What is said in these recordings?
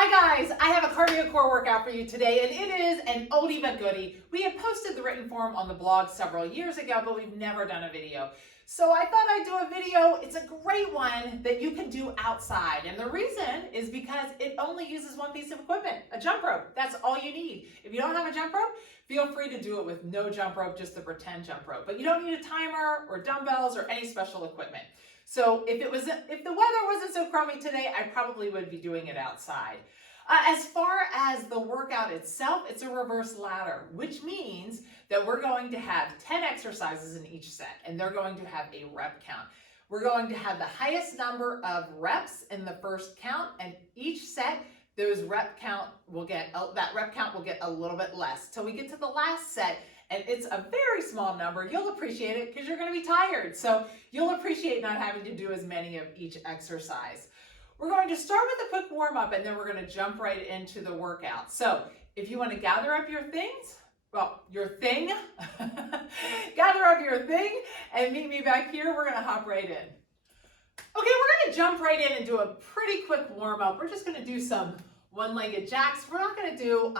Hi guys, I have a cardio core workout for you today, and it is an oldie but goodie. We have posted the written form on the blog several years ago, but we've never done a video. So I thought I'd do a video. It's a great one that you can do outside. And the reason is because it only uses one piece of equipment, a jump rope. That's all you need. If you don't have a jump rope, feel free to do it with no jump rope, just the pretend jump rope. But you don't need a timer or dumbbells or any special equipment. So if the weather wasn't so crummy today, I probably would be doing it outside. As far as the workout itself, it's a reverse ladder, which means that we're going to have 10 exercises in each set, and they're going to have a rep count. We're going to have the highest number of reps in the first count, and each set, that rep count will get a little bit less till we get to the last set. And it's a very small number. You'll appreciate it because you're going to be tired. So you'll appreciate not having to do as many of each exercise. We're going to start with a quick warm up and then we're going to jump right into the workout. So if you want to gather up your things, gather up your thing and meet me back here, we're going to hop right in. Okay, we're going to jump right in and do a pretty quick warm up. We're just going to do some one-legged jacks. We're not going to do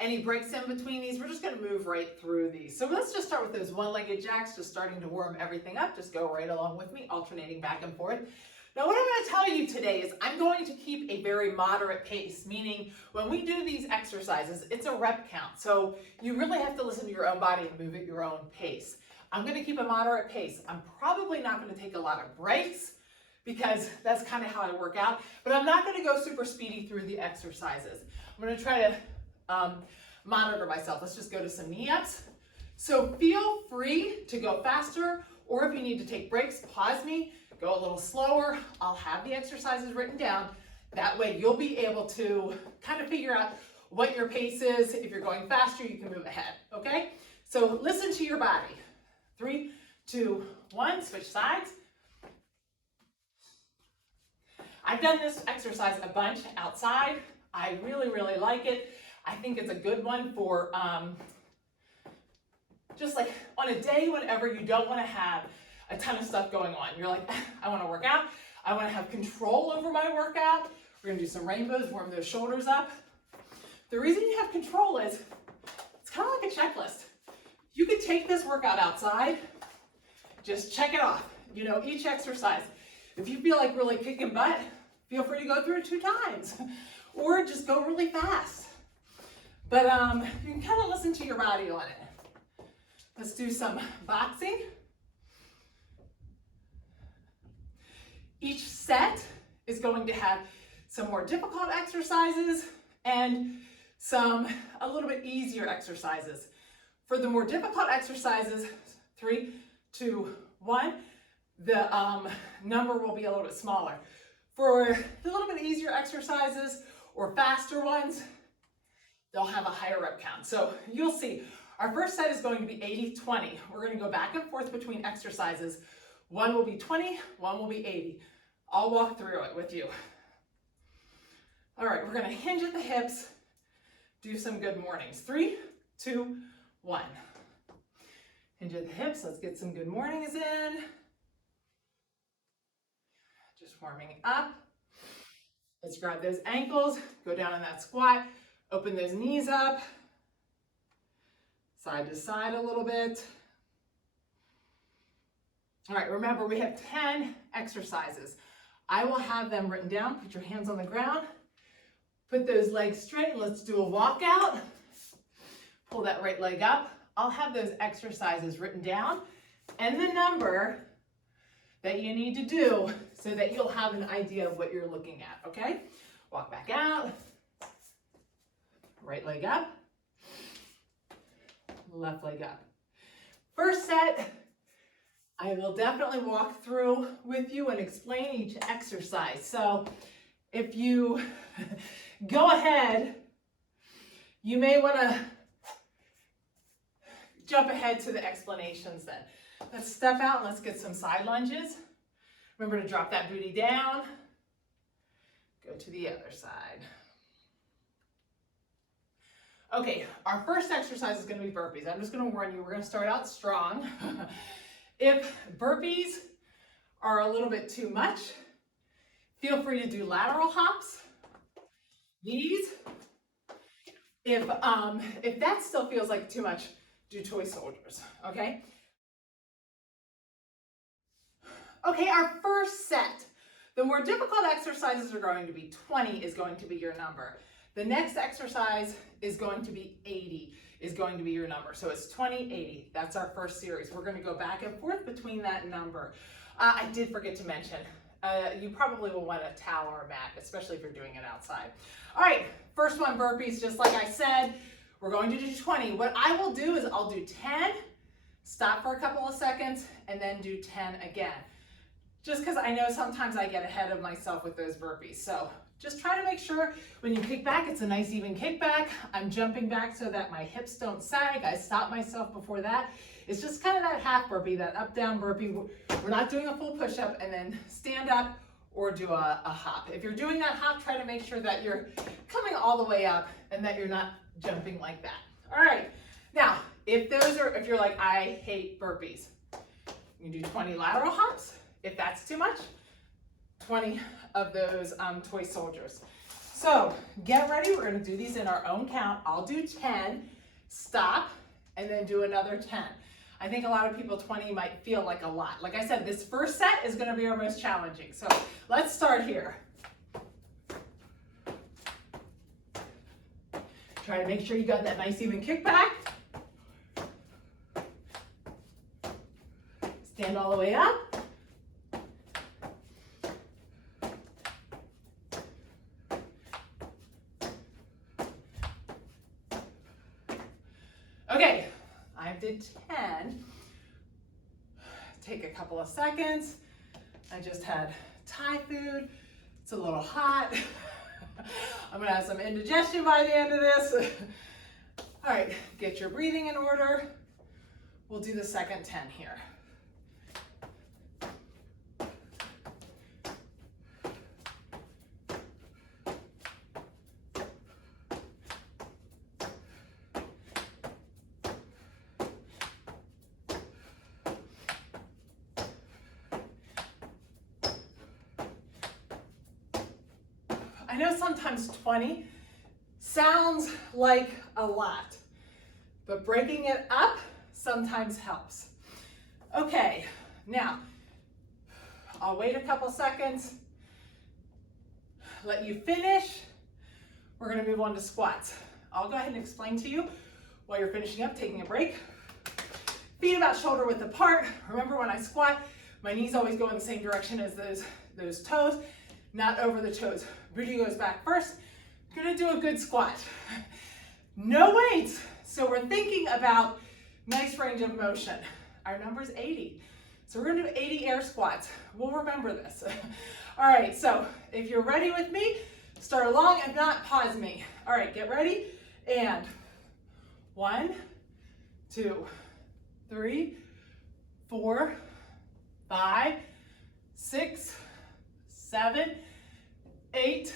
any breaks in between these. We're just going to move right through these. So let's just start with those one-legged jacks, just starting to warm everything up. Just go right along with me, alternating back and forth. Now what I'm going to tell you today is I'm going to keep a very moderate pace, meaning when we do these exercises, it's a rep count. So you really have to listen to your own body and move at your own pace. I'm going to keep a moderate pace. I'm probably not going to take a lot of breaks because that's kind of how I work out, but I'm not going to go super speedy through the exercises. I'm going to try to monitor myself. Let's just go to some knee ups. So feel free to go faster, or if you need to take breaks, pause me, go a little slower. I'll have the exercises written down. That way you'll be able to kind of figure out what your pace is. If you're going faster, you can move ahead, okay? So listen to your body. 3, 2, 1, switch sides. I've done this exercise a bunch outside. I really, really like it. I think it's a good one for just like on a day whenever you don't want to have a ton of stuff going on. You're like, I want to work out. I want to have control over my workout. We're going to do some rainbows, warm those shoulders up. The reason you have control is it's kind of like a checklist. You could take this workout outside, just check it off. You know, each exercise. If you feel like really kicking butt, feel free to go through it 2 times or just go really fast. But you can kind of listen to your body on it. Let's do some boxing. Each set is going to have some more difficult exercises and some a little bit easier exercises. For the more difficult exercises, 3, 2, 1, the number will be a little bit smaller. For the little bit easier exercises or faster ones, they'll have a higher rep count. So you'll see, our first set is going to be 80-20. We're going to go back and forth between exercises. One will be 20, one will be 80. I'll walk through it with you. All right, we're going to hinge at the hips, do some good mornings. 3, 2, 1. Hinge at the hips, let's get some good mornings in. Just warming up. Let's grab those ankles, go down in that squat, open those knees up, side to side a little bit. All right, remember we have 10 exercises. I will have them written down. Put your hands on the ground. Put those legs straight. Let's do a walkout. Pull that right leg up. I'll have those exercises written down and the number that you need to do so that you'll have an idea of what you're looking at, okay? Walk back out. Right leg up. Left leg up. First set, I will definitely walk through with you and explain each exercise. So if you go ahead, you may want to jump ahead to the explanations then. Let's step out and let's get some side lunges. Remember to drop that booty down. Go to the other side. Okay, our first exercise is going to be burpees. I'm just going to warn you, we're going to start out strong. If burpees are a little bit too much, feel free to do lateral hops. These, if that still feels like too much, do toy soldiers, okay? Okay, our first set. The more difficult exercises are going to be 20 is going to be your number. The next exercise is going to be 80 is going to be your number. So it's 20, 80. That's our first series. We're going to go back and forth between that number. I did forget to mention, you probably will want a towel or a mat, especially if you're doing it outside. All right, first one, burpees, just like I said, we're going to do 20. What I will do is I'll do 10, stop for a couple of seconds, and then do 10 again. Just because I know sometimes I get ahead of myself with those burpees. So just try to make sure when you kick back, it's a nice even kickback. I'm jumping back so that my hips don't sag. I stop myself before that. It's just kind of that half burpee, that up down burpee. We're not doing a full push-up and then stand up or do a hop. If you're doing that hop, try to make sure that you're coming all the way up and that you're not jumping like that. All right, now if you're like, I hate burpees, you can do 20 lateral hops. If that's too much, 20 of those toy soldiers. So get ready, we're gonna do these in our own count. I'll do 10, stop, and then do another 10. I think a lot of people 20 might feel like a lot. Like I said, this first set is gonna be our most challenging. So let's start here. Try to make sure you got that nice even kickback. Stand all the way up. Okay, I did 10. Take a couple of seconds. I just had Thai food. It's a little hot. I'm gonna have some indigestion by the end of this. All right, get your breathing in order. We'll do the second 10 here. I know sometimes 20 sounds like a lot, but breaking it up sometimes helps. Okay, now I'll wait a couple seconds, let you finish. We're gonna move on to squats. I'll go ahead and explain to you while you're finishing up, taking a break. Feet about shoulder width apart. Remember when I squat, my knees always go in the same direction as those toes, not over the toes. Booty goes back first. I'm gonna do a good squat. No weights, so we're thinking about nice range of motion. Our number's 80. So we're gonna do 80 air squats. We'll remember this. All right, so if you're ready with me, start along. If not, pause me. All right, get ready. And 1, 2, 3, 4, 5, 6, 7, 8,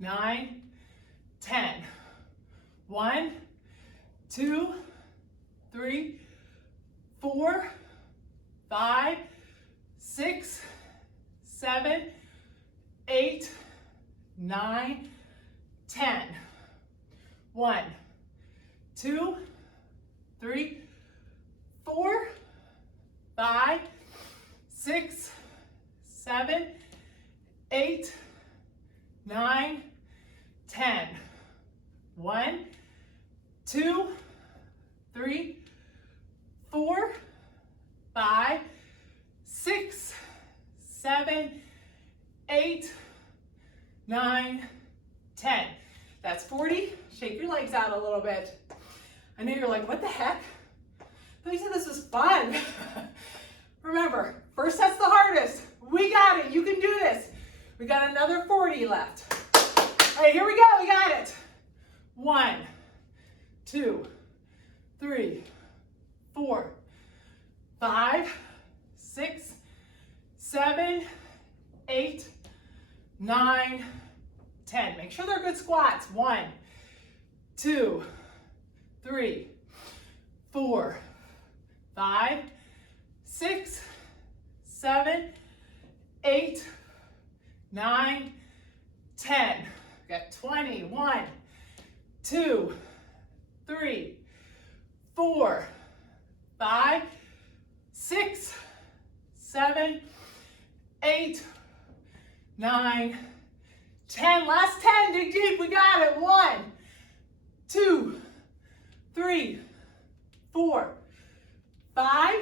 9, 10. 1, 2, 3, 4, 5, 6, 7, 8, 9, 10. 1, 2, 3, 4, 5, 6, 7, 8, 9, 10. 1, 2, 3, 4, 5, 6, 7, 8, 9, 10. That's 40. Shake your legs out a little bit. I know you're like, what the heck? But you said this was fun. Remember, first set's the hardest. We got it. You can do this. We got another 40 left. All right, here we go. We got it. 1, 2, 3, 4, 5, 6, 7, 8, 9, 10. Make sure they're good squats. 1, 2, 3, 4, 5, 6, 7, 8, 9, 10. Got 20. 1, 2, 3, 4, 5, 6, 7, 8, 9, 10. Last 10. Dig deep. We got it. 1, 2, 3, 4, 5,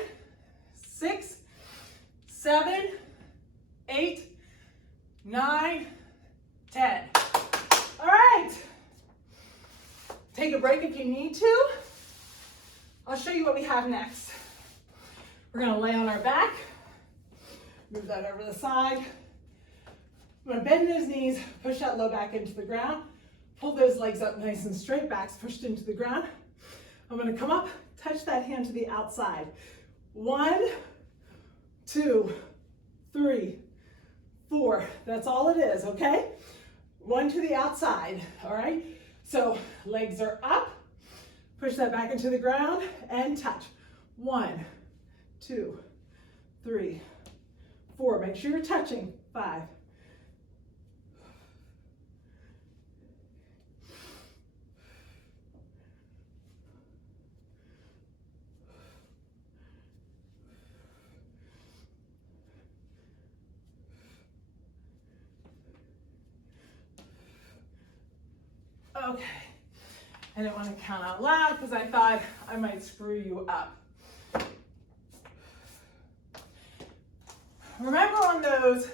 6, 7, 8, 9, 10. All right. Take a break if you need to. I'll show you what we have next. We're going to lay on our back. Move that over the side. I'm going to bend those knees, push that low back into the ground. Pull those legs up nice and straight, backs pushed into the ground. I'm going to come up, touch that hand to the outside. 1, 2, 3, 4. That's all it is, okay? 1 to the outside, all right? So legs are up, push that back into the ground and touch. 1, 2, 3, 4. Make sure you're touching. 5. Okay, I didn't want to count out loud because I thought I might screw you up. Remember on those,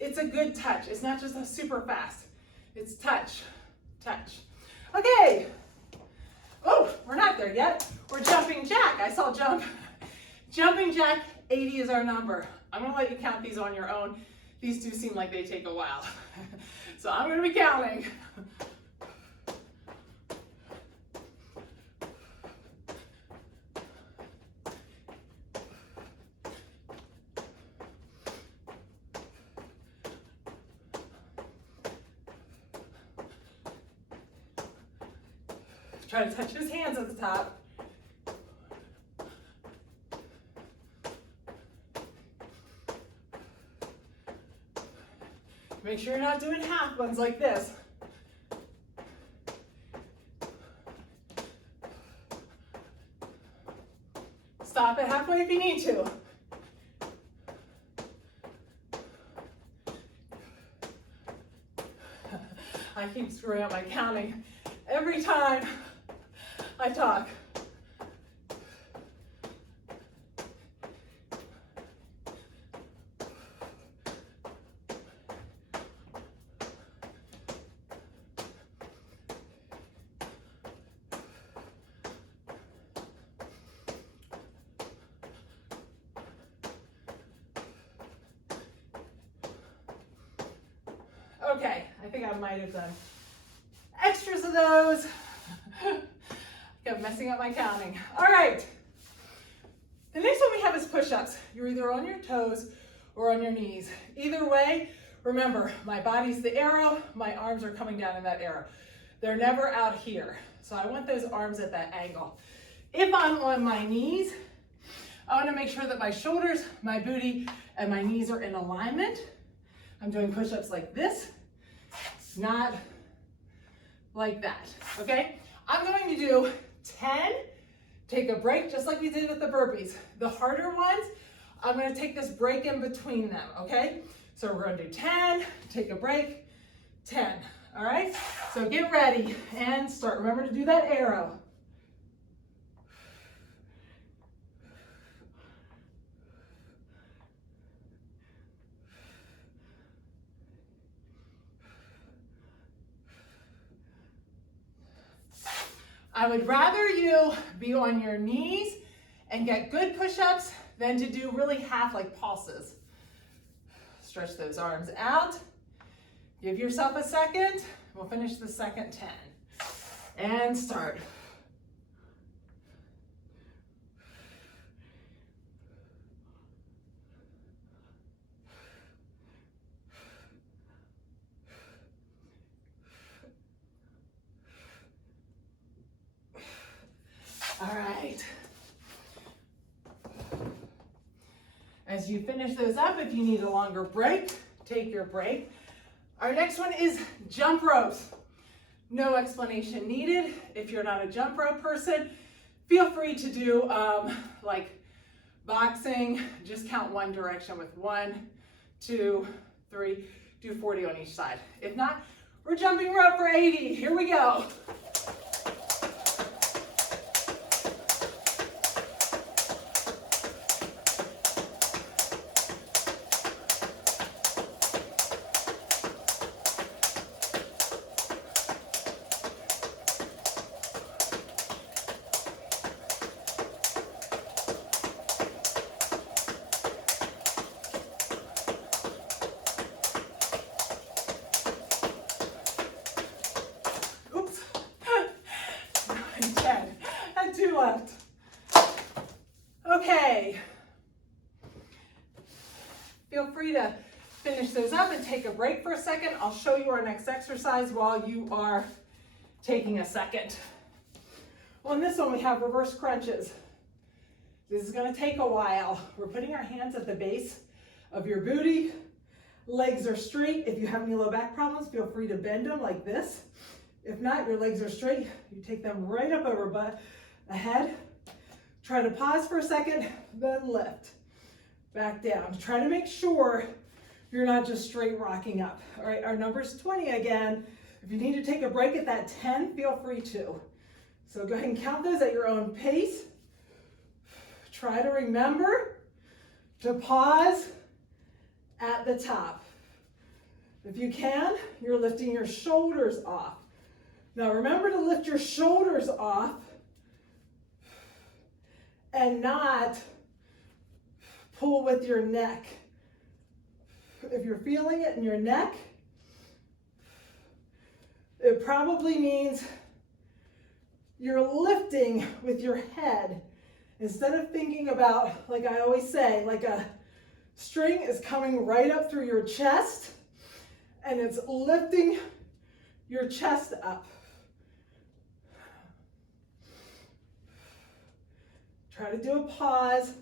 it's a good touch. It's not just a super fast. It's touch, touch. Okay. Oh, we're not there yet. We're jumping jack. I saw jump. Jumping jack, 80 is our number. I'm going to let you count these on your own. These do seem like they take a while. So I'm going to be counting. Try to touch his hands at the top. Make sure you're not doing half ones like this. Stop it halfway if you need to. I keep screwing up my counting every time I talk. Okay, I think I might have done extras of those. I'm messing up my counting. All right. The next one we have is push-ups. You're either on your toes or on your knees. Either way, remember, my body's the arrow, my arms are coming down in that arrow. They're never out here. So I want those arms at that angle. If I'm on my knees, I want to make sure that my shoulders, my booty, and my knees are in alignment. I'm doing push-ups like this, not like that, okay? I'm going to do 10, take a break just like we did with the burpees. The harder ones, I'm going to take this break in between them, okay? So we're going to do 10, take a break, 10, all right? So get ready and start. Remember to do that arrow. I would rather you be on your knees and get good push-ups than to do really half like pulses. Stretch those arms out. Give yourself a second. We'll finish the second 10. And start. All right. As you finish those up, if you need a longer break, take your break. Our next one is jump ropes. No explanation needed. If you're not a jump rope person, feel free to do like boxing, just count one direction with 1, 2, 3, do 40 on each side. If not, we're jumping rope for 80. Here we go. Left. Okay. Feel free to finish those up and take a break for a second. I'll show you our next exercise while you are taking a second. Well, in this one we have reverse crunches. This is going to take a while. We're putting our hands at the base of your booty. Legs are straight. If you have any low back problems, feel free to bend them like this. If not, your legs are straight. You take them right up over butt. Ahead, try to pause for a second, then lift, back down. Try to make sure you're not just straight rocking up. All right, our number's 20 again. If you need to take a break at that 10, feel free to. So go ahead and count those at your own pace. Try to remember to pause at the top. If you can, you're lifting your shoulders off. Now remember to lift your shoulders off and not pull with your neck. If you're feeling it in your neck, it probably means you're lifting with your head. Instead of thinking about, like I always say, like a string is coming right up through your chest and it's lifting your chest up. Try to do a pause.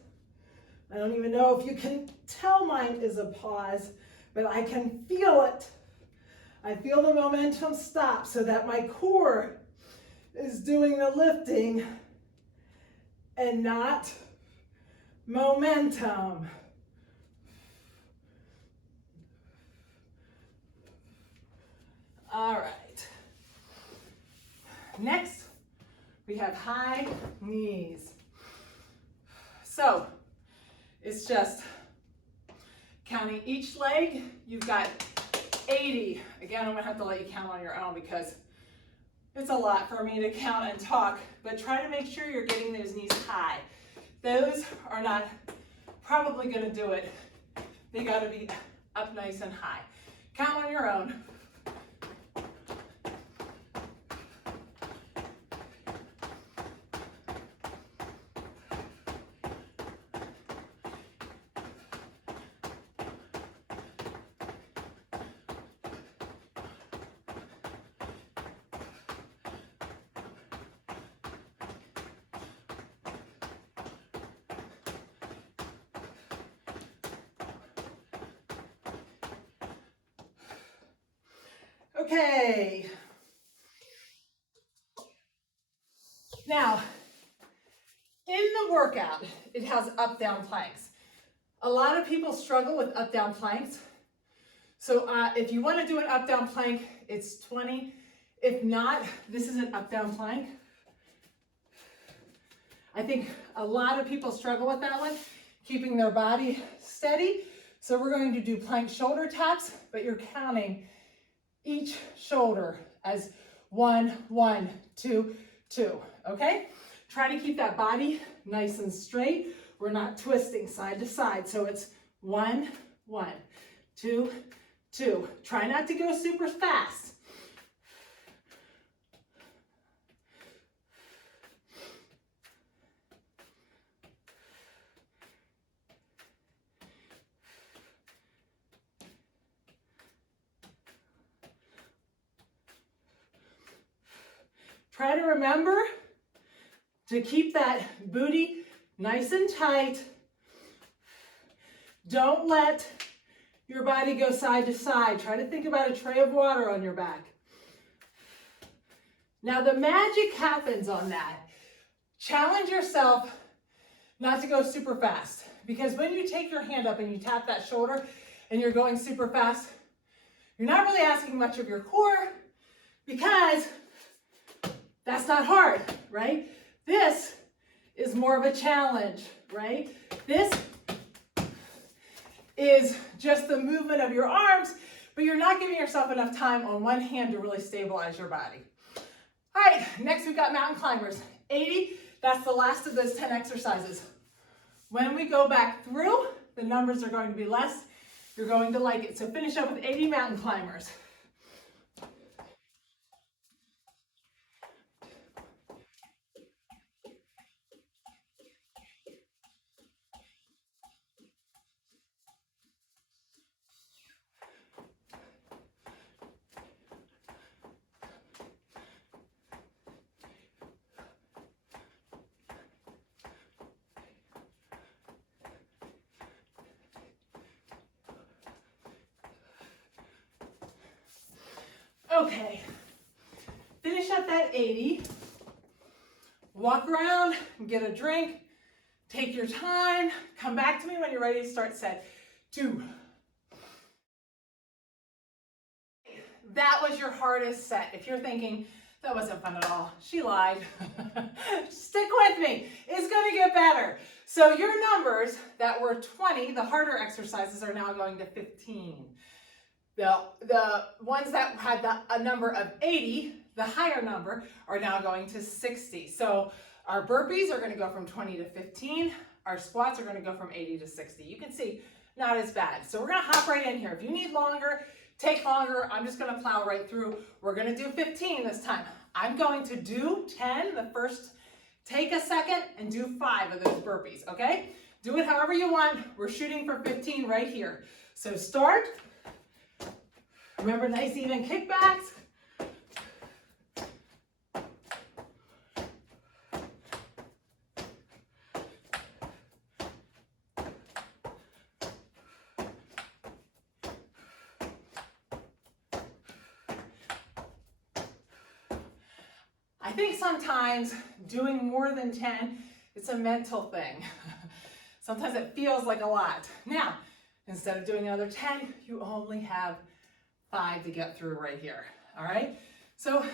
I don't even know if you can tell mine is a pause, but I can feel it. I feel the momentum stop so that my core is doing the lifting and not momentum. All right. Next, we have high knees. So it's just counting each leg. You've got 80. Again, I'm gonna have to let you count on your own because it's a lot for me to count and talk, but try to make sure you're getting those knees high. Those are not probably gonna do it. They gotta be up nice and high. Count on your own. Okay. Now, in the workout, it has up-down planks. A lot of people struggle with up-down planks. So if you want to do an up-down plank, it's 20. If not, this is an up-down plank. I think a lot of people struggle with that one, keeping their body steady. So we're going to do plank shoulder taps, but you're counting each shoulder as 1, 1, 2, 2, okay? Try to keep that body nice and straight. We're not twisting side to side, so it's 1, 1, 2, 2. Try not to go super fast. Try to remember to keep that booty nice and tight. Don't let your body go side to side. Try to think about a tray of water on your back. Now the magic happens on that. Challenge yourself not to go super fast, because when you take your hand up and you tap that shoulder and you're going super fast, you're not really asking much of your core, because that's not hard, right? This is more of a challenge, right? This is just the movement of your arms, but you're not giving yourself enough time on one hand to really stabilize your body. All right, next we've got mountain climbers. 80, that's the last of those 10 exercises. When we go back through, the numbers are going to be less. You're going to like it. So finish up with 80 mountain climbers. Okay, finish up that 80, walk around, get a drink, take your time, come back to me when you're ready to start set 2. That was your hardest set. If you're thinking, that wasn't fun at all, she lied. Stick with me, it's gonna get better. So your numbers that were 20, the harder exercises, are now going to 15. The ones that had a number of 80, the higher number, are now going to 60. So our burpees are going to go from 20 to 15. Our squats are going to go from 80 to 60. You can see, not as bad. So we're going to hop right in here. If you need longer, take longer. I'm just going to plow right through. We're going to do 15 this time. I'm going to do 10 the first. Take a second and do 5 of those burpees, okay? Do it however you want. We're shooting for 15 right here. So start. Remember, nice even kickbacks. I think sometimes doing more than 10, it's a mental thing. Sometimes it feels like a lot. Now, instead of doing another 10, you only have 5 to get through right here. All right, so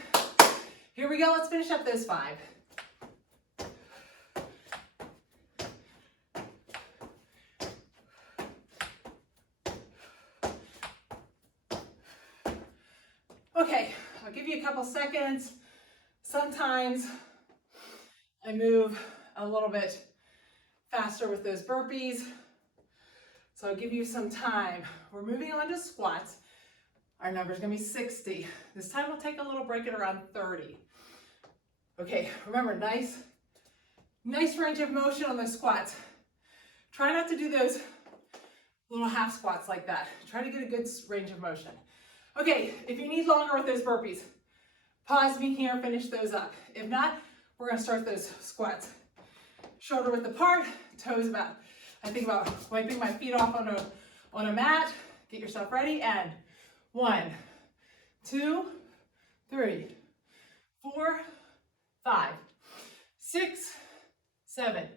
here we go. Let's finish up those 5. Okay, I'll give you a couple seconds. Sometimes I move a little bit faster with those burpees, so I'll give you some time. We're moving on to squats. Our number is going to be 60. This time we'll take a little break at around 30. Okay, remember, nice range of motion on those squats. Try not to do those little half squats like that. Try to get a good range of motion. Okay, if you need longer with those burpees, pause me here, finish those up. If not, we're going to start those squats. Shoulder width apart, toes about, I think about wiping my feet off on a mat. Get yourself ready, and 1, 2, 3, 4, 5, 6, 7,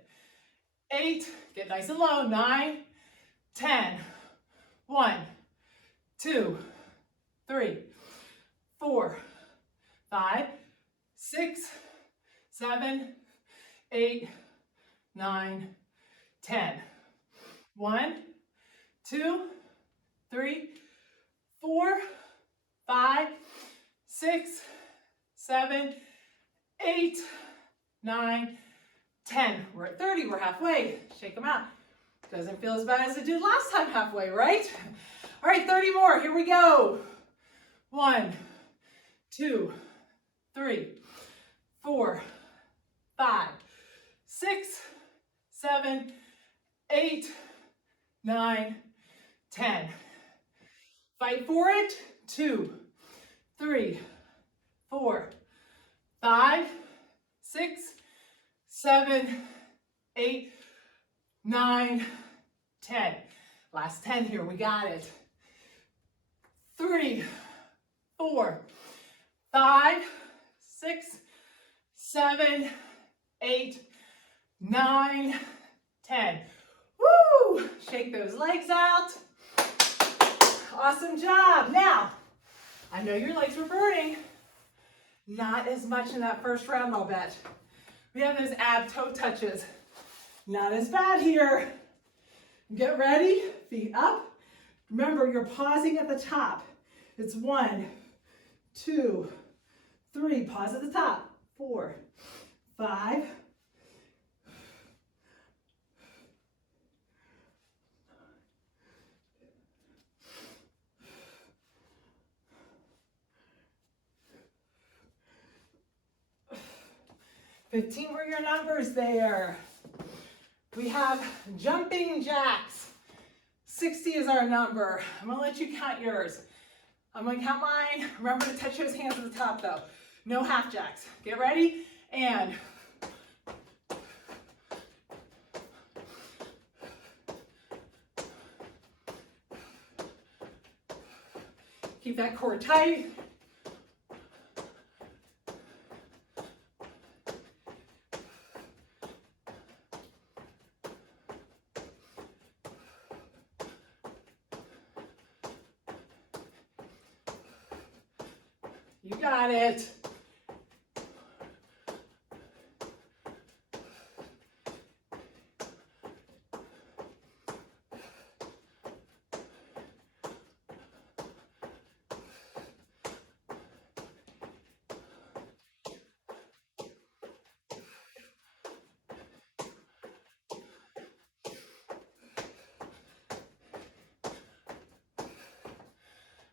8, get nice and low, 9, 10, 1, 2, 3, 4, 5, 6, 7, 8, 9, 10. 1, 2, 3, 4, 5, 6, 7, 8, 9, 10. We're at 30, we're halfway. Shake them out. Doesn't feel as bad as it did last time halfway, right? All right, 30 more, here we go. 1, 2, 3, 4, 5, 6, 7, 8, 9, 10. Fight for it. 2, 3, 4, 5, 6, 7, 8, 9, 10. Last 10 here, we got it. 3, 4, 5, 6, 7, 8, 9, 10. Woo! Shake those legs out. Awesome job. Now, I know your legs were burning. Not as much in that first round, I'll bet. We have those ab toe touches. Not as bad here. Get ready, feet up. Remember, you're pausing at the top. It's 1, 2, 3. Pause at the top. 4, 5. 15 were your numbers there. We have jumping jacks. 60 is our number. I'm gonna let you count yours. I'm gonna count mine. Remember to touch those hands at the top though. No half jacks. Get ready and keep that core tight. You got it.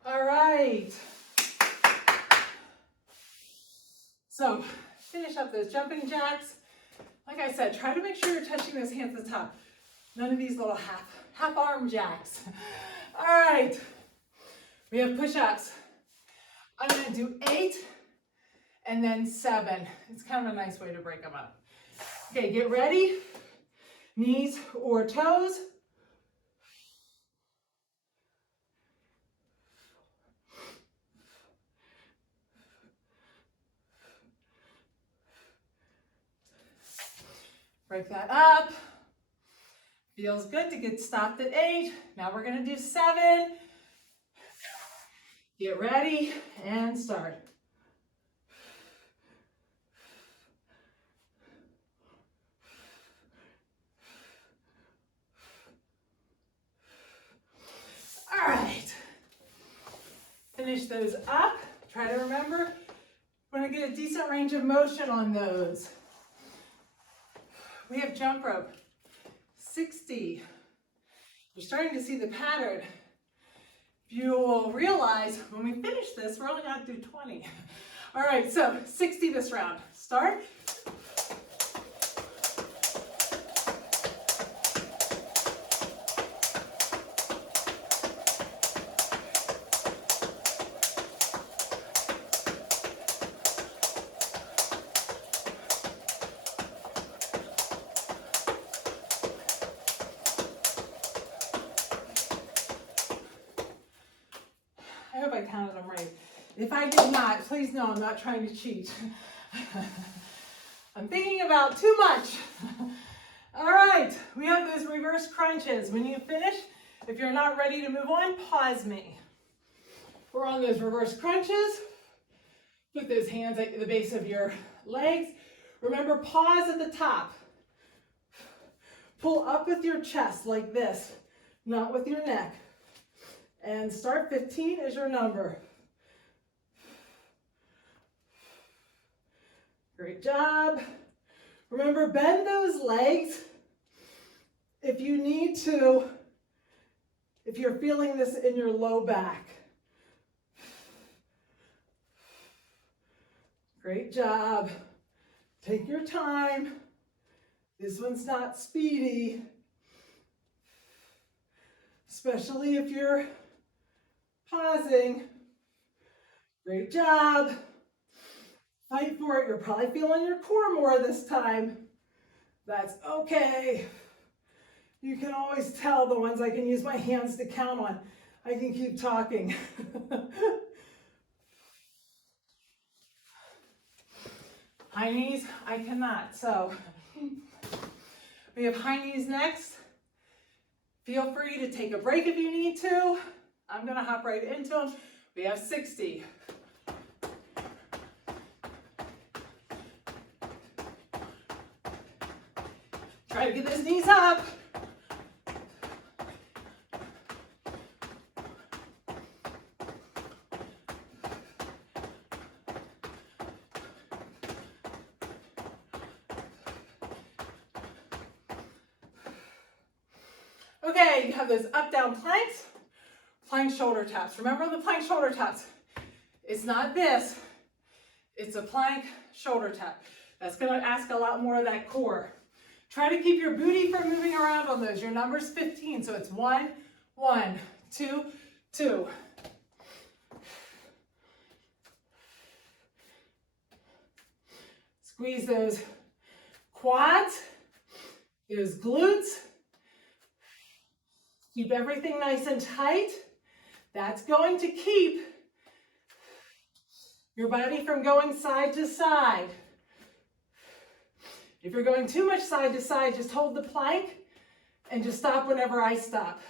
All right. So finish up those jumping jacks. Like I said, try to make sure you're touching those hands at the top. None of these little half arm jacks. All right, we have push-ups. I'm gonna do 8 and then 7. It's kind of a nice way to break them up. Okay, get ready. Knees or toes. Break that up. Feels good to get stopped at 8. Now we're gonna do 7. Get ready and start. All right. Finish those up. Try to remember, we're gonna get a decent range of motion on those. We have jump rope, 60. You're starting to see the pattern. You will realize when we finish this, we're only gonna do 20. All right, so 60 this round. Start. I hope I counted them right. If I did not, please know I'm not trying to cheat. I'm thinking about too much. All right, we have those reverse crunches. When you finish, if you're not ready to move on, pause me. We're on those reverse crunches. Put those hands at the base of your legs. Remember, pause at the top. Pull up with your chest like this, not with your neck. And start. 15 is your number. Great job. Remember, bend those legs if you need to, if you're feeling this in your low back. Great job. Take your time. This one's not speedy, especially if you're pausing. Great job. Fight for it. You're probably feeling your core more this time. That's okay. You can always tell the ones I can use my hands to count on. I can keep talking. High knees, I cannot. So we have high knees next. Feel free to take a break if you need to. I'm gonna hop right into them. We have 60. Try to get those knees up. Okay, you have those up, down planks, plank shoulder taps. Remember the plank shoulder taps. It's not this, it's a plank shoulder tap. That's gonna ask a lot more of that core. Try to keep your booty from moving around on those. Your number's 15, so it's 1, 1, 2, 2. Squeeze those quads, those glutes. Keep everything nice and tight. That's going to keep your body from going side to side. If you're going too much side to side, just hold the plank and just stop whenever I stop.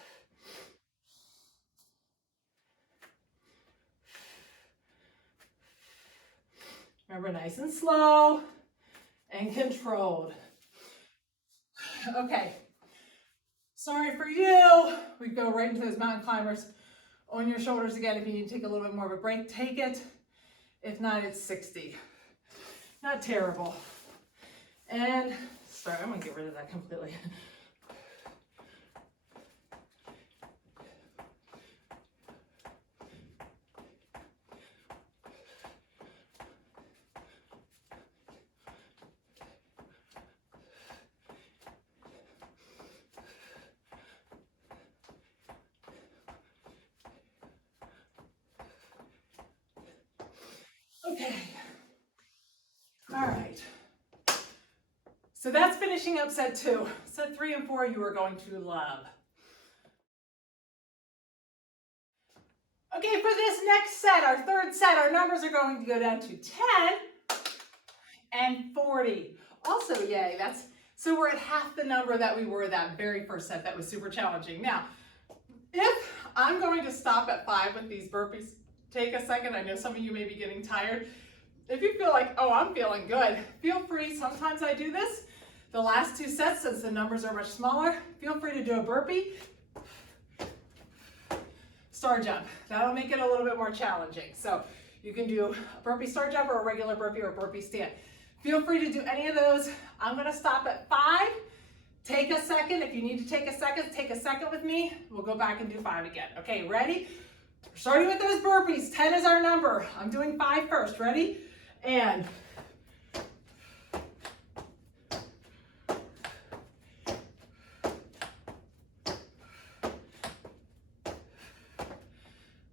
Remember, nice and slow and controlled. Okay. Sorry for you. We go right into those mountain climbers on your shoulders again. If you need to take a little bit more of a break, take it. If not, it's 60. Not terrible. And sorry, I'm gonna get rid of that completely. Okay, all right. So that's finishing up set 2. Set 3 and 4 you are going to love. Okay, for this next set, our third set, our numbers are going to go down to 10 and 40. Also, yay, so we're at half the number that we were that very first set that was super challenging. Now, if I'm going to stop at 5 with these burpees, take a second. I know some of you may be getting tired. If you feel like, oh, I'm feeling good, feel free. Sometimes I do this. The last 2 sets, since the numbers are much smaller, feel free to do a burpee. Star jump. That'll make it a little bit more challenging. So you can do a burpee star jump or a regular burpee or a burpee stand. Feel free to do any of those. I'm going to stop at 5. Take a second. If you need to take a second with me. We'll go back and do 5 again. Okay, ready? We're starting with those burpees. 10 is our number. I'm doing 5 first. Ready? And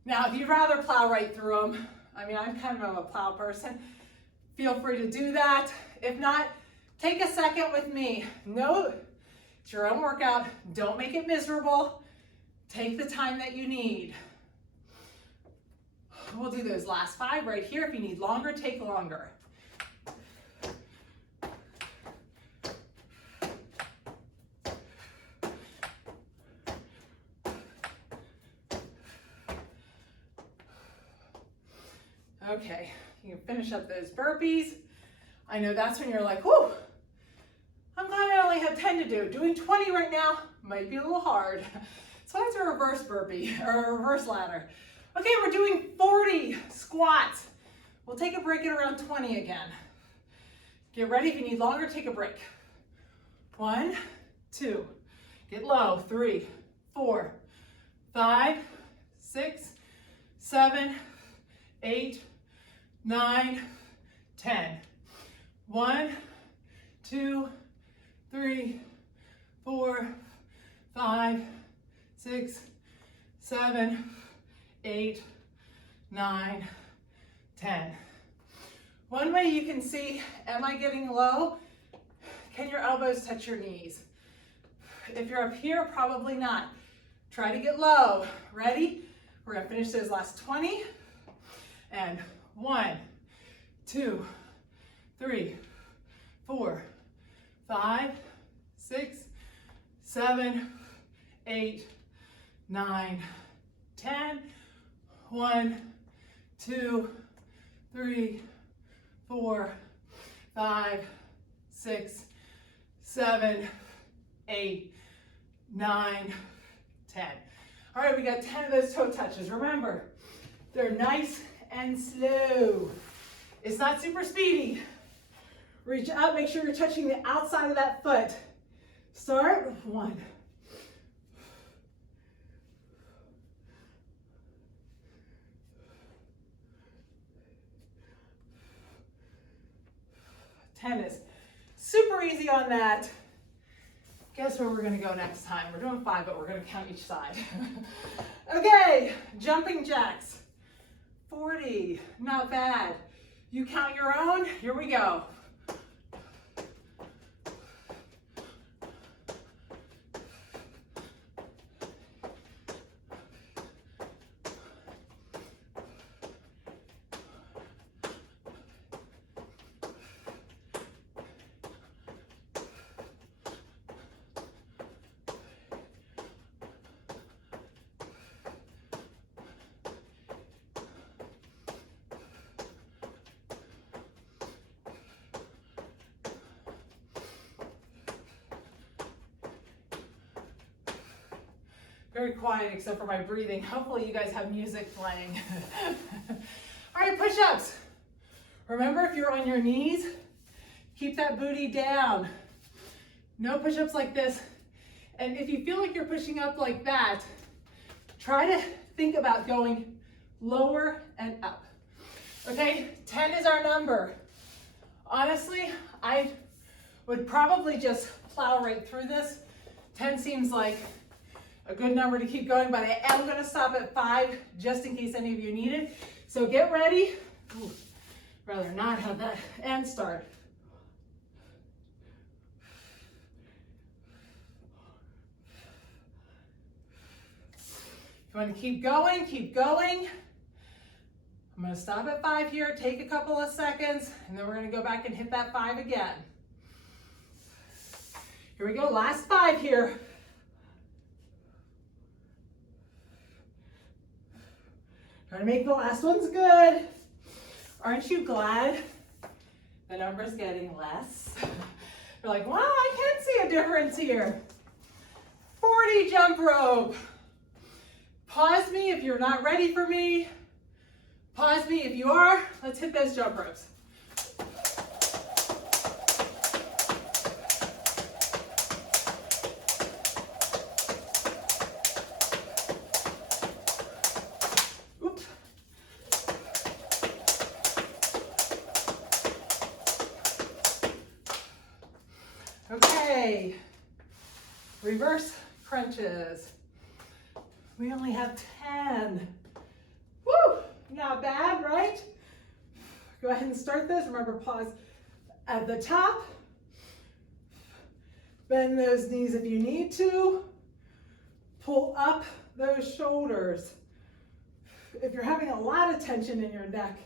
now, if you'd rather plow right through them, I mean, I'm kind of a plow person, feel free to do that. If not, take a second with me. No, it's your own workout. Don't make it miserable. Take the time that you need. We'll do those last 5 right here. If you need longer, take longer. Okay, you can finish up those burpees. I know that's when you're like, whew, I'm glad I only have 10 to do. Doing 20 right now might be a little hard. So that's a reverse burpee or a reverse ladder. Okay, we're doing 40 squats. We'll take a break at around 20 again. Get ready. If you need longer, take a break. 1, 2, get low. 3, 4, 5, 6, 7, 8, 9, 10. 1, 2, 3, 4, 5, 6, 7, 8, 9, 10. One way you can see, am I getting low? Can your elbows touch your knees? If you're up here, probably not. Try to get low. Ready? We're gonna finish those last 20. And 1, 2, 3, 4, 5, 6, 7, 8, 9, 10. 1, 2, 3, 4, 5, 6, 7, 8, 9, 10. All right, we got 10 of those toe touches. Remember, they're nice and slow. It's not super speedy. Reach up, make sure you're touching the outside of that foot. Start, 1. Tennis. Super easy on that. Guess where we're gonna go next time? We're doing 5, but we're gonna count each side. Okay, jumping jacks. 40, not bad. You count your own, here we go. Very quiet except for my breathing. Hopefully you guys have music playing. All right, push-ups. Remember, if you're on your knees, keep that booty down. No push-ups like this. And if you feel like you're pushing up like that, try to think about going lower and up. Okay, 10 is our number. Honestly, I would probably just plow right through this. 10 seems like a good number to keep going, but I am gonna stop at 5 just in case any of you need it. So get ready. Ooh, rather not have that and start. If you want to keep going, keep going. I'm gonna stop at 5 here, take a couple of seconds, and then we're gonna go back and hit that 5 again. Here we go, last 5 here. Try to make the last ones good. Aren't you glad the number's getting less? You're like, wow, I can see a difference here. 40 jump rope. Pause me if you're not ready for me. Pause me if you are. Let's hit those jump ropes. Okay, reverse crunches. We only have 10. Woo, not bad, right? Go ahead and start this. Remember, pause at the top. Bend those knees if you need to. Pull up those shoulders. If you're having a lot of tension in your neck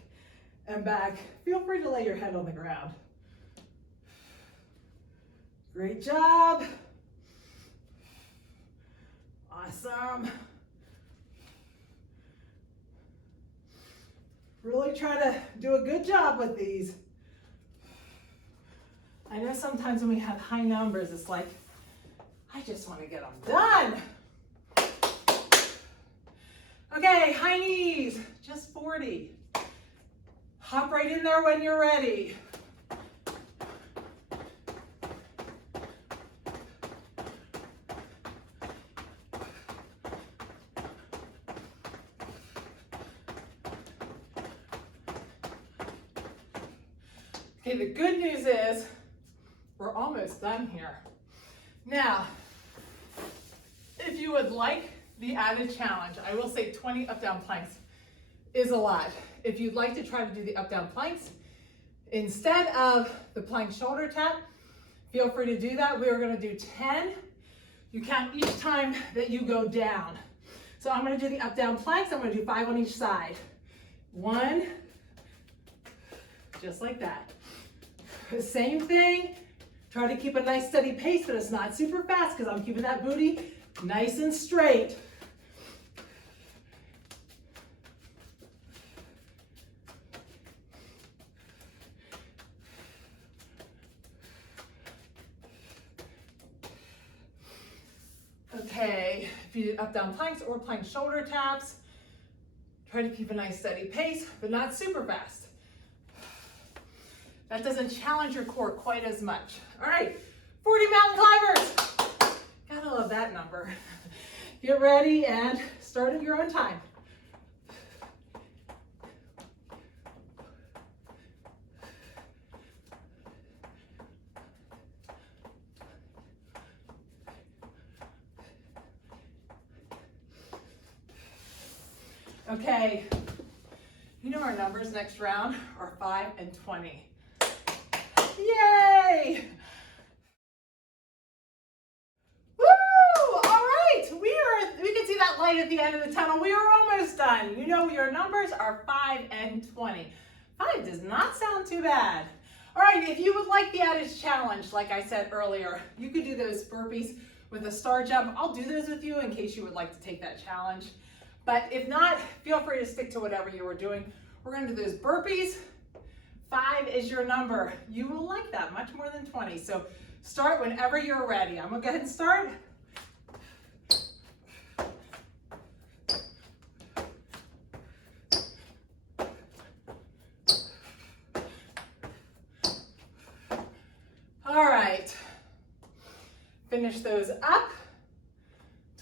and back, feel free to lay your head on the ground. Great job. Awesome. Really try to do a good job with these. I know sometimes when we have high numbers, it's like, I just want to get them done. Okay, high knees, just 40. Hop right in there when you're ready. Okay, the good news is we're almost done here. Now, if you would like the added challenge, I will say 20 up-down planks is a lot. If you'd like to try to do the up-down planks instead of the plank shoulder tap, feel free to do that. We are going to do 10. You count each time that you go down. So I'm going to do the up down planks. I'm going to do 5 on each side. 1, just like that. The same thing. Try to keep a nice steady pace, but it's not super fast because I'm keeping that booty nice and straight. Okay, if you do up down planks or plank shoulder taps, try to keep a nice steady pace, but not super fast. That doesn't challenge your core quite as much. All right, 40 mountain climbers. Gotta love that number. Get ready and start at your own time. Okay, you know our numbers next round are 5 and 20. Yay! Woo! All right, we can see that light at the end of the tunnel. We are almost done. You know your numbers are 5 and 20. 5 does not sound too bad. All right, if you would like the added challenge, like I said earlier, you could do those burpees with a star jump. I'll do those with you in case you would like to take that challenge. But if not, feel free to stick to whatever you were doing. We're going to do those burpees. 5 is your number. You will like that much more than 20. So start whenever you're ready. I'm going to go ahead and start. All right. Finish those up.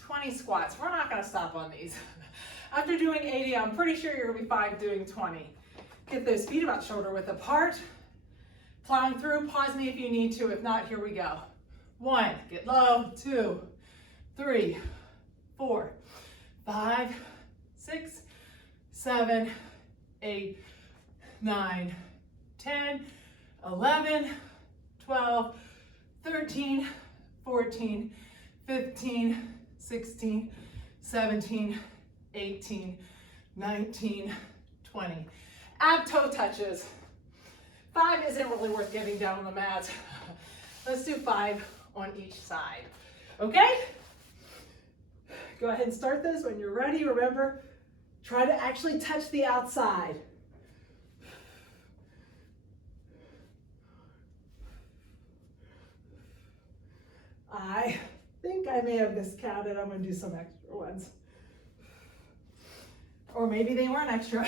20 squats. We're not going to stop on these. After doing 80, I'm pretty sure you're going to be fine doing 20. Get those feet about shoulder width apart. Plowing through, pause me if you need to. If not, here we go. 1, get low. 2, 3, 4, 5, 6, 7, 8, 9, 10, 11, 12, 13, 14, 15, 16, 17, 18, 19, 20. Ab toe touches. 5 isn't really worth getting down on the mat. Let's do 5 on each side. Okay? Go ahead and start those when you're ready. Remember, try to actually touch the outside. I think I may have miscounted. I'm going to do some extra ones. Or maybe they weren't extra.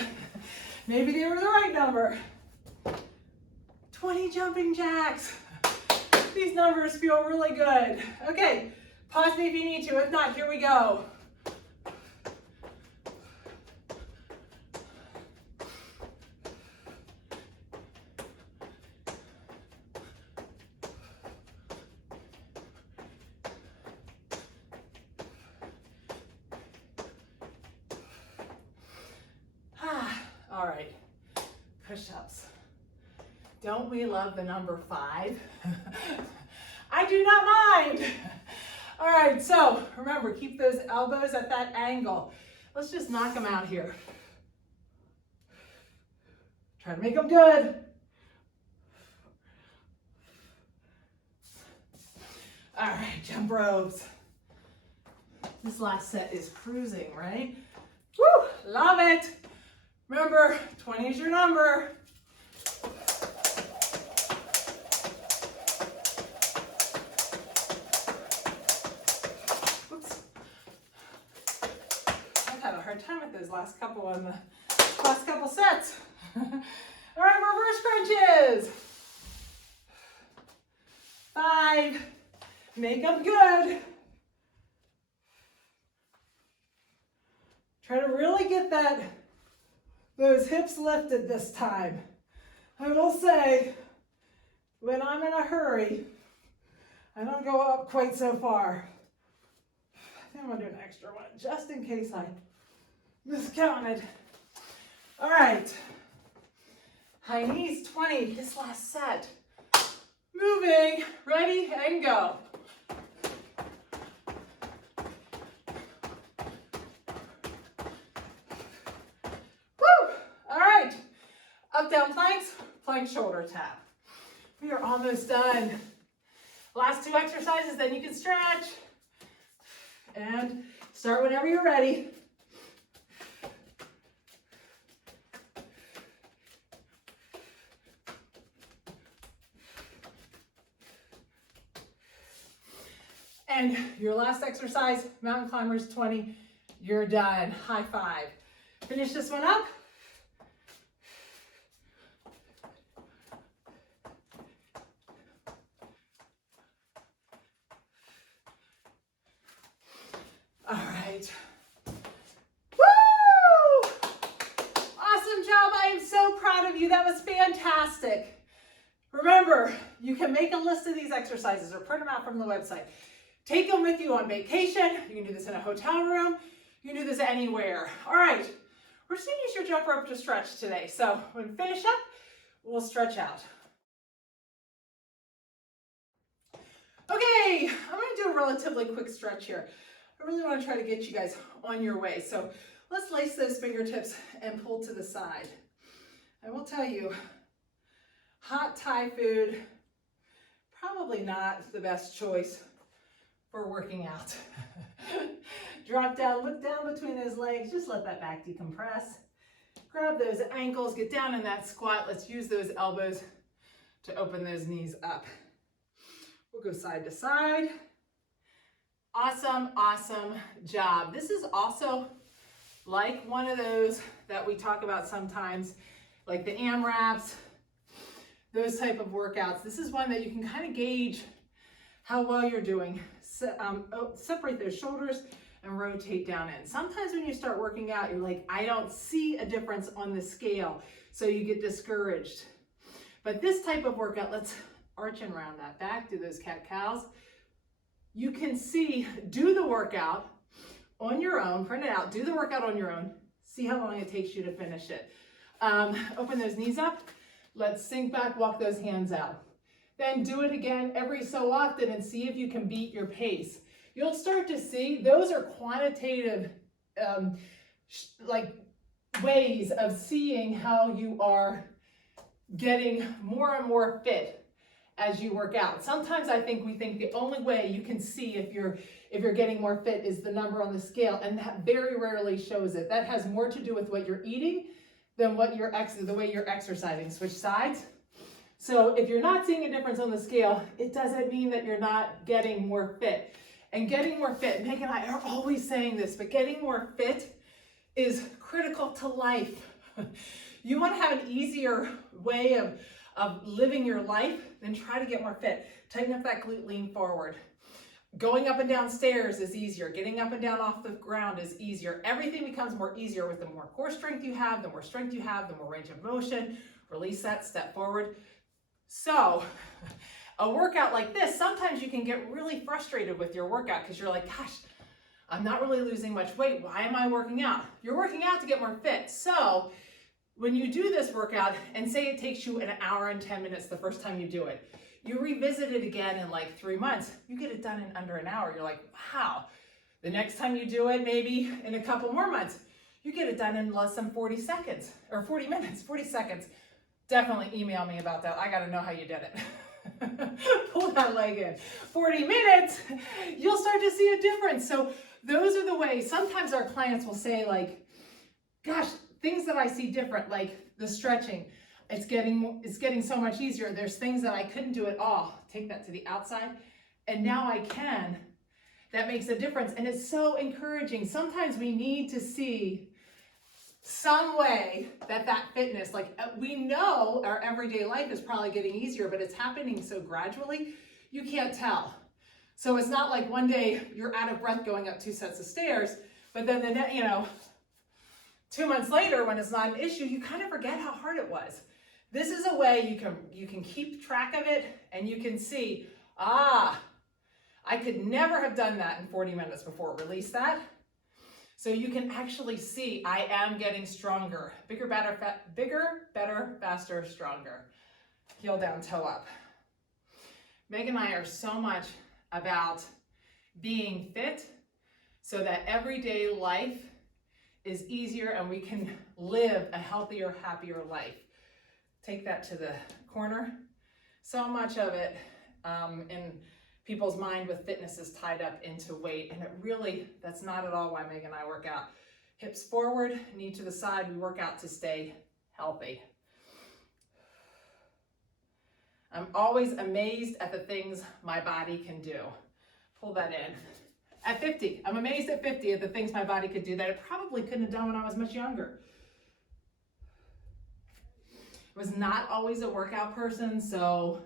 Maybe they were the right number. 20 jumping jacks. These numbers feel really good. Okay, pause me if you need to. If not, here we go. All right, push-ups. Don't we love the number 5? I do not mind. All right, so remember, keep those elbows at that angle. Let's just knock them out here. Try to make them good. All right, jump ropes. This last set is cruising, right? Woo, love it. Remember, 20 is your number. Oops. I've had a hard time with those last couple sets. All right, reverse crunches. 5. Make them good. Try to really get those hips lifted this time. I will say, when I'm in a hurry, I don't go up quite so far. I think I'm gonna do an extra one, just in case I miscounted. All right, high knees, 20, this last set. Moving, ready, and go. Drop down planks, plank shoulder tap. We are almost done. Last 2 exercises, then you can stretch. And start whenever you're ready. And your last exercise, mountain climbers 20, you're done. High five. Finish this one up. All right. Woo! Awesome job. I am so proud of you. That was fantastic. Remember, you can make a list of these exercises or print them out from the website. Take them with you on vacation. You can do this in a hotel room. You can do this anywhere. All right. We're just going to use your jump rope to stretch today. So when we finish up, we'll stretch out. Okay, I'm going to do a relatively quick stretch here. I really want to try to get you guys on your way. So let's lace those fingertips and pull to the side. I will tell you, hot Thai food, probably not the best choice for working out. Drop down, look down between those legs, just let that back decompress. Grab those ankles, get down in that squat. Let's use those elbows to open those knees up. We'll go side to side. Awesome, awesome job. This is also like one of those that we talk about sometimes, like the AMRAPs, those type of workouts. This is one that you can kind of gauge how well you're doing. Separate those shoulders and rotate down in. Sometimes when you start working out, you're like, I don't see a difference on the scale, so you get discouraged. But this type of workout, let's arch and round that back, do those cat-cows. You can see, do the workout on your own, print it out, do the workout on your own, see how long it takes you to finish it. Open those knees up, let's sink back, walk those hands out. Then do it again every so often and see if you can beat your pace. You'll start to see those are quantitative ways of seeing how you are getting more and more fit as you work out. Sometimes I think we think the only way you can see if you're getting more fit is the number on the scale, and that very rarely shows it. That has more to do with what you're eating than what the way you're exercising. Switch sides. So if you're not seeing a difference on the scale, it doesn't mean that you're not getting more fit. And getting more fit, Meg and I are always saying this, but getting more fit is critical to life. You want to have an easier way of living your life, then try to get more fit. Tighten up that glute, lean forward. Going up and down stairs is easier. Getting up and down off the ground is easier. Everything becomes more easier with the more core strength you have, the more strength you have, the more range of motion. Release that, step forward. So a workout like this, sometimes you can get really frustrated with your workout because you're like, gosh, I'm not really losing much weight. Why am I working out? You're working out to get more fit. So when you do this workout and say it takes you an hour and 10 minutes the first time you do it, you revisit it again in like 3 months, you get it done in under an hour. You're like, wow. The next time you do it, maybe in a couple more months, you get it done in less than 40 seconds or 40 minutes, 40 seconds. Definitely email me about that. I got to know how you did it. Pull that leg in. 40 minutes, you'll start to see a difference. So those are the ways. Sometimes our clients will say like, gosh, things that I see different, like the stretching, it's getting so much easier. There's things that I couldn't do at all. Take that to the outside, and now I can. That makes a difference, and it's so encouraging. Sometimes we need to see some way that fitness, like we know our everyday life is probably getting easier, but it's happening so gradually, you can't tell. So it's not like one day you're out of breath going up 2 sets of stairs, but then 2 months later, when it's not an issue, you kind of forget how hard it was. This is a way you can keep track of it, and you can see, I could never have done that in 40 minutes before. Release that. So you can actually see, I am getting stronger. Bigger, better, faster, stronger. Heel down, toe up. Meg and I are so much about being fit so that everyday life is easier and we can live a healthier, happier life. take that to the corner. So much of it in people's mind with fitness is tied up into weight, and that's not at all why Megan and I work out. Hips forward, knee to the side, we work out to stay healthy. I'm always amazed at the things my body can do. Pull that in. At 50, I'm amazed at 50 at the things my body could do that it probably couldn't have done when I was much younger. I was not always a workout person, so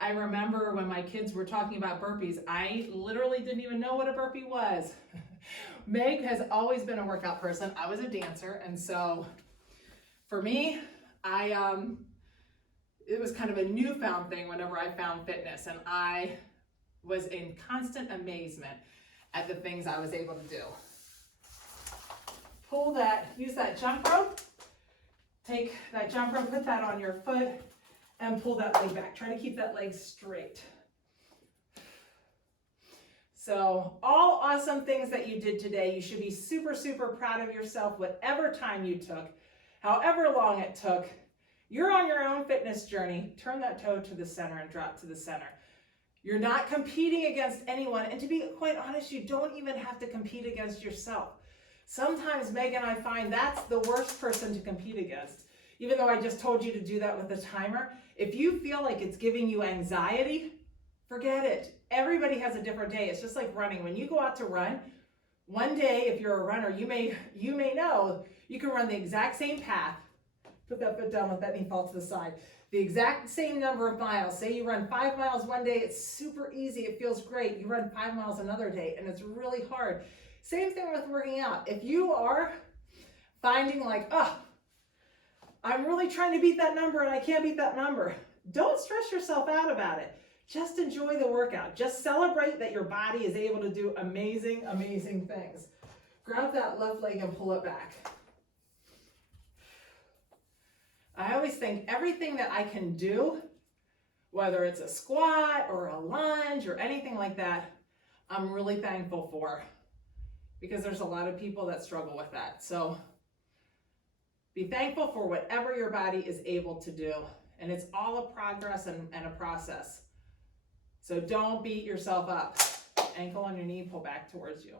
I remember when my kids were talking about burpees, I literally didn't even know what a burpee was. Meg has always been a workout person. I was a dancer, and so for me, it was kind of a newfound thing whenever I found fitness, and I was in constant amazement at the things I was able to do. Use that jump rope, take that jump rope, put that on your foot, and pull that leg back. Try to keep that leg straight. So all awesome things that you did today. You should be super, super proud of yourself, whatever time you took, however long it took. You're on your own fitness journey. Turn that toe to the center and drop to the center. You're not competing against anyone. And to be quite honest, you don't even have to compete against yourself. Sometimes Meg and I find that's the worst person to compete against. Even though I just told you to do that with the timer, if you feel like it's giving you anxiety, forget it. Everybody has a different day. It's just like running. When you go out to run, one day, if you're a runner, you may know you can run the exact same path. Put that foot down, let that knee fall to the side. The exact same number of miles. Say you run 5 miles one day, it's super easy, it feels great. You run 5 miles another day, and it's really hard. Same thing with working out. If you are finding like, oh, I'm really trying to beat that number and I can't beat that number, don't stress yourself out about it. Just enjoy the workout. Just celebrate that your body is able to do amazing, amazing things. Grab that left leg and pull it back. I always think everything that I can do, whether it's a squat or a lunge or anything like that, I'm really thankful for, because there's a lot of people that struggle with that. So be thankful for whatever your body is able to do. And it's all a progress and a process. So don't beat yourself up. Ankle on your knee, pull back towards you.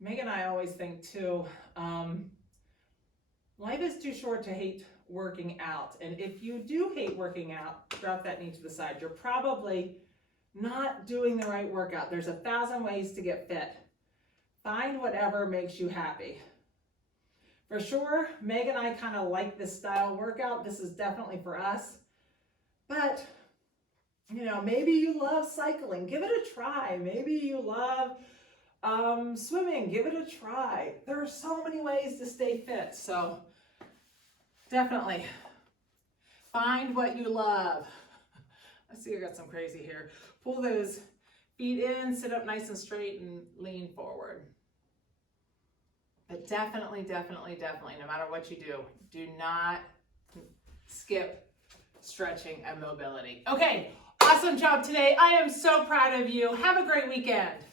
Meg and I always think too, life is too short to hate working out. And if you do hate working out, drop that knee to the side. You're probably not doing the right workout. There's 1,000 ways to get fit. Find whatever makes you happy. For sure, Meg and I kind of like this style workout. This is definitely for us. But, maybe you love cycling. Give it a try. Maybe you love swimming, give it a try. There are so many ways to stay fit, so definitely find what you love. I see I got some crazy here. Pull those feet in, sit up nice and straight, and lean forward. But definitely, no matter what you do not skip stretching and mobility. Okay, awesome job today. I am so proud of you. Have a great weekend.